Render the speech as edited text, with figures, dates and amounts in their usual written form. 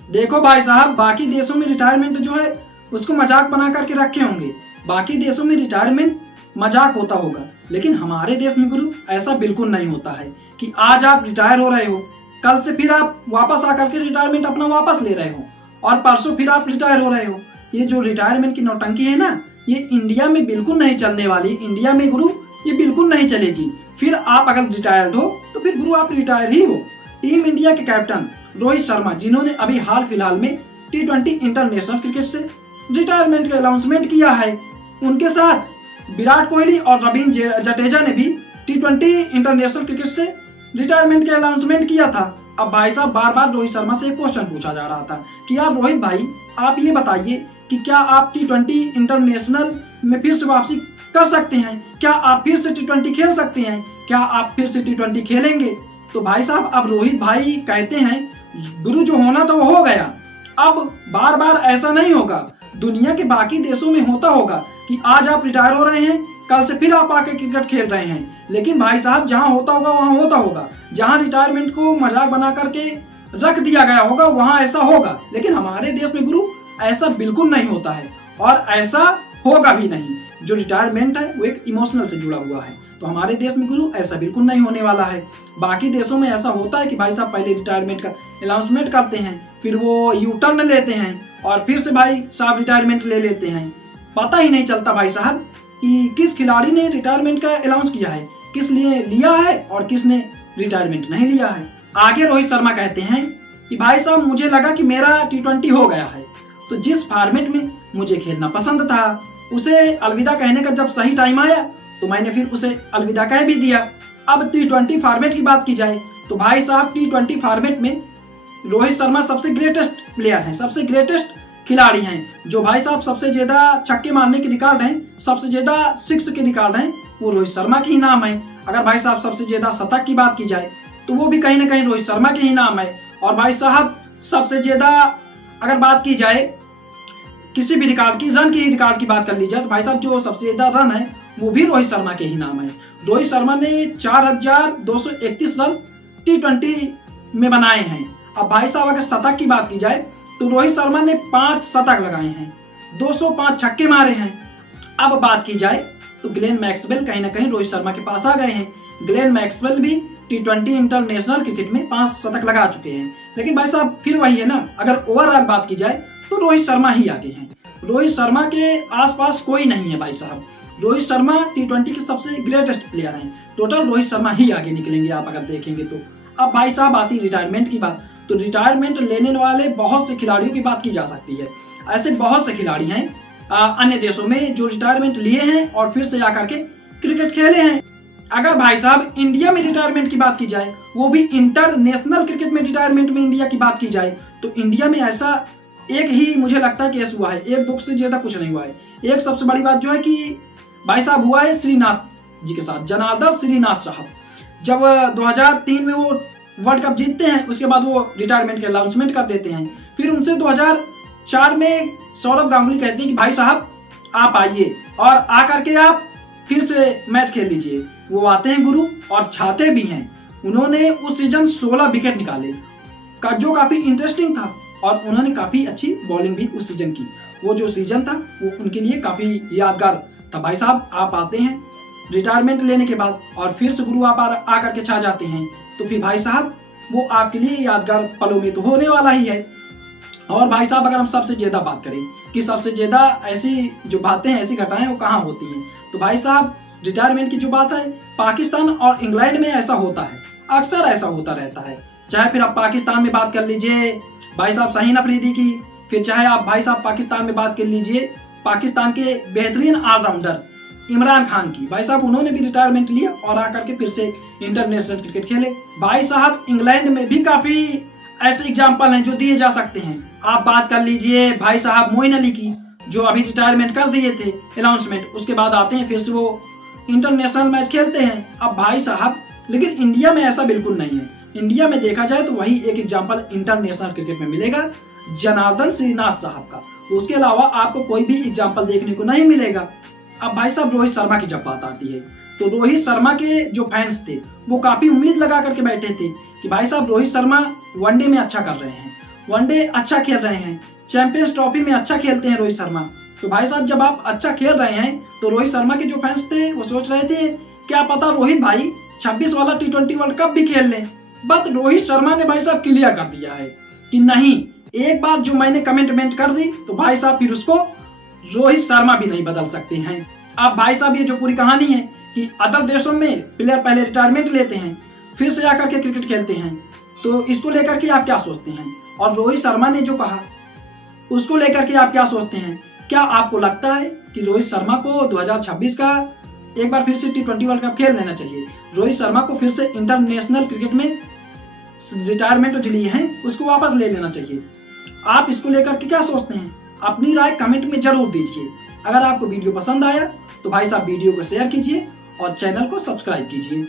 देखो भाई साहब, बाकी देशों में रिटायरमेंट जो है उसको मजाक बना करके रखे होंगे। बाकी देशों में रिटायरमेंट मजाक होता होगा, लेकिन हमारे देश में गुरु ऐसा बिल्कुल नहीं होता है कि आज आप रिटायर हो रहे हो, कल से फिर आप वापस आकर के रिटायरमेंट अपना वापस ले रहे हो और परसों फिर आप रिटायर हो रहे हो। ये जो रिटायरमेंट की नौटंकी है ना, ये इंडिया में बिल्कुल नहीं चलने वाली। इंडिया में गुरु ये बिल्कुल नहीं चलेगी। फिर आप अगर रिटायर्ड हो तो फिर गुरु आप रिटायर ही हो। टीम इंडिया के कैप्टन रोहित शर्मा, जिन्होंने अभी हाल फिलहाल में T20 इंटरनेशनल क्रिकेट से रिटायरमेंट का अनाउंसमेंट किया है, उनके साथ विराट कोहली और रवींद्र जडेजा ने भी T20 इंटरनेशनल क्रिकेट से रिटायरमेंट का अनाउंसमेंट किया था। अब भाई साहब, बार बार रोहित शर्मा से एक क्वेश्चन पूछा जा रहा था कि यार रोहित भाई, आप ये बताइए कि क्या आप T20 इंटरनेशनल में फिर से वापसी कर सकते हैं? क्या आप फिर से T20 खेल सकते हैं? क्या आप फिर से T20 खेलेंगे? तो भाई साहब, अब रोहित भाई कहते हैं गुरु जो होना था वो हो गया, अब बार बार ऐसा नहीं होगा। दुनिया के बाकी देशों में होता होगा कि आज आप रिटायर हो रहे हैं, कल से फिर आप आके क्रिकेट खेल रहे हैं। लेकिन भाई साहब, जहां होता होगा वहां होता होगा। जहां रिटायरमेंट को मजाक बना करके रख दिया गया होगा वहां ऐसा होगा। लेकिन हमारे देश में गुरु ऐसा बिल्कुल नहीं होता है और ऐसा होगा भी नहीं। जो रिटायरमेंट है वो एक इमोशनल से जुड़ा हुआ है, तो हमारे देश में गुरु ऐसा बिल्कुल नहीं होने वाला है। बाकी देशों में ऐसा होता है कि भाई साहब पहले रिटायरमेंट का अनाउंसमेंट करते हैं, फिर वो यू टर्न लेते हैं और फिर से भाई साहब रिटायरमेंट ले लेते हैं। पता ही नहीं चलता भाई साहब कि किस खिलाड़ी ने रिटायरमेंट का अनाउंस किया है, किस लिए लिया है और किसने रिटायरमेंट नहीं लिया है। आगे रोहित शर्मा कहते हैं कि भाई साहब, मुझे लगा कि मेरा T20 हो गया है, तो जिस फॉर्मेट में मुझे खेलना पसंद था उसे अलविदा कहने का जब सही टाइम आया तो मैंने फिर उसे अलविदा कह भी दिया। अब T20 फॉर्मेट की बात की जाए तो भाई साहब T20 फॉर्मेट में रोहित शर्मा सबसे ग्रेटेस्ट प्लेयर हैं, सबसे ग्रेटेस्ट खिलाड़ी हैं। जो भाई साहब सबसे ज्यादा छक्के मारने के रिकॉर्ड हैं, सबसे ज्यादा सिक्स के रिकॉर्ड हैं, वो रोहित शर्मा के ही नाम है। अगर भाई साहब सबसे ज्यादा शतक की बात की जाए तो वो भी कहीं ना कहीं रोहित शर्मा के ही नाम है। और भाई साहब सबसे ज्यादा अगर बात की जाए किसी भी रिकॉर्ड की, रन की रिकॉर्ड की बात कर ली जाए तो भाई साहब जो सबसे ज्यादा रन है वो भी रोहित शर्मा के ही नाम है। रोहित शर्मा ने 4231 रन T20 में बनाए हैं। अब भाई साहब अगर शतक की बात की जाए तो रोहित शर्मा ने 5 शतक लगाए हैं, 205 छक्के मारे हैं। अब बात की जाए तो ग्लेन मैक्सवेल कहीं ना कहीं रोहित शर्मा के पास आ गए हैं। ग्लेन मैक्सवेल भी T20 इंटरनेशनल क्रिकेट में 5 शतक लगा चुके हैं। लेकिन भाई साहब फिर वही है ना, अगर ओवरऑल बात की जाए तो रोहित शर्मा ही आगे हैं। रोहित शर्मा के आसपास कोई नहीं है भाई साहब। रोहित शर्मा T20 के सबसे ग्रेटेस्ट प्लेयर हैं। टोटल रोहित शर्मा ही आगे निकलेंगे आप अगर देखेंगे तो। अब भाई साहब आती रिटायरमेंट की बात, तो रिटायरमेंट लेने वाले बहुत से खिलाड़ियों की बात की जा सकती है। ऐसे बहुत से खिलाड़ी हैं अन्य देशों में जो रिटायरमेंट लिए हैं और फिर से आकर के क्रिकेट खेले हैं। अगर भाई साहब इंडिया में रिटायरमेंट की बात की जाए, वो भी इंटरनेशनल क्रिकेट में रिटायरमेंट में इंडिया की बात की जाए, तो इंडिया में ऐसा एक ही मुझे लगता है केस हुआ है, एक दो से ज्यादा कुछ नहीं हुआ है। एक सबसे बड़ी बात जो है कि भाई साहब हुआ है श्रीनाथ जी के साथ, जनार्दन श्रीनाथ साहब। जब 2003 में वो वर्ल्ड कप जीतते हैं, उसके बाद वो रिटायरमेंट का अनाउंसमेंट कर देते हैं। फिर उनसे 2004 में सौरव गांगुली कहते हैं कि भाई साहब आप आइए और आकर के आप फिर से मैच खेल लीजिए। वो आते हैं गुरु और छाते भी हैं। उन्होंने उस सीजन 16 विकेट निकाले का जो काफी इंटरेस्टिंग था और उन्होंने काफी अच्छी बॉलिंग भी उस सीजन की। वो जो सीजन था वो उनके लिए काफी यादगार था। भाई साहब आप आते हैं रिटायरमेंट लेने के बाद और फिर से गुरु आप आकर के छा जाते हैं, तो फिर भाई साहब वो आपके लिए यादगार पलों में तो होने वाला ही है। और भाई साहब अगर हम सबसे ज्यादा बात करें कि सबसे ज्यादा ऐसी जो बातें ऐसी घटनाएं वो कहाँ होती हैं, तो भाई साहब रिटायरमेंट की जो बात है पाकिस्तान और इंग्लैंड में ऐसा होता है, अक्सर ऐसा होता रहता है। चाहे फिर आप पाकिस्तान में बात कर लीजिए भाई साहब शाहीन अफरीदी की, फिर चाहे आप भाई साहब पाकिस्तान में बात कर लीजिए पाकिस्तान के बेहतरीन ऑलराउंडर इमरान खान की। भाई साहब उन्होंने भी रिटायरमेंट लिया और आकर के फिर से इंटरनेशनल क्रिकेट खेले। भाई साहब इंग्लैंड में भी काफी ऐसे एग्जाम्पल हैं जो दिए जा सकते हैं। आप बात कर लीजिए भाई साहब मोइन अली की, जो अभी रिटायरमेंट कर दिए थे अनाउंसमेंट, उसके बाद आते हैं फिर से वो इंटरनेशनल मैच खेलते हैं। अब भाई साहब लेकिन इंडिया में ऐसा बिल्कुल नहीं है। इंडिया में देखा जाए तो वही एक एग्जाम्पल इंटरनेशनल क्रिकेट में मिलेगा, जनार्दन श्रीनाथ साहब का। उसके अलावा आपको कोई भी एग्जाम्पल देखने को नहीं मिलेगा। अब भाई साहब रोहित शर्मा की जब बात आती है तो रोहित शर्मा के जो फैंस थे वो काफी उम्मीद लगा करके बैठे थे कि भाई साहब रोहित शर्मा वनडे में अच्छा कर रहे हैं, वनडे अच्छा खेल रहे हैं, चैंपियंस ट्रॉफी में अच्छा खेलते हैं रोहित शर्मा। तो भाई साहब जब आप अच्छा खेल रहे हैं तो रोहित शर्मा के जो फैंस थे वो सोच रहे थे क्या पता रोहित भाई 26 वाला T20 वर्ल्ड कप भी खेल लें। बट रोहित शर्मा ने भाई साहब क्लियर कर दिया है कि नहीं, एक बार जो मैंने कमिटमेंट कर दी तो भाई साहब फिर उसको रोहित शर्मा भी नहीं बदल सकते हैं। अब भाई साहब ये जो पूरी कहानी है कि अदर देशों में प्लेयर पहले रिटायरमेंट लेते हैं फिर से आकर के क्रिकेट खेलते हैं, तो इसको लेकर के आप क्या सोचते हैं? और रोहित शर्मा ने जो कहा उसको लेकर के आप क्या सोचते हैं? क्या आपको लगता है कि रोहित शर्मा को 2026 का एक बार फिर से T20 वर्ल्ड कप खेल लेना चाहिए? रोहित शर्मा को फिर से इंटरनेशनल क्रिकेट में रिटायरमेंट जो लिए हैं उसको वापस ले लेना चाहिए? आप इसको लेकर के क्या सोचते हैं? अपनी राय कमेंट में जरूर दीजिए। अगर आपको वीडियो पसंद आया तो भाई साहब वीडियो को शेयर कीजिए और चैनल को सब्सक्राइब कीजिए।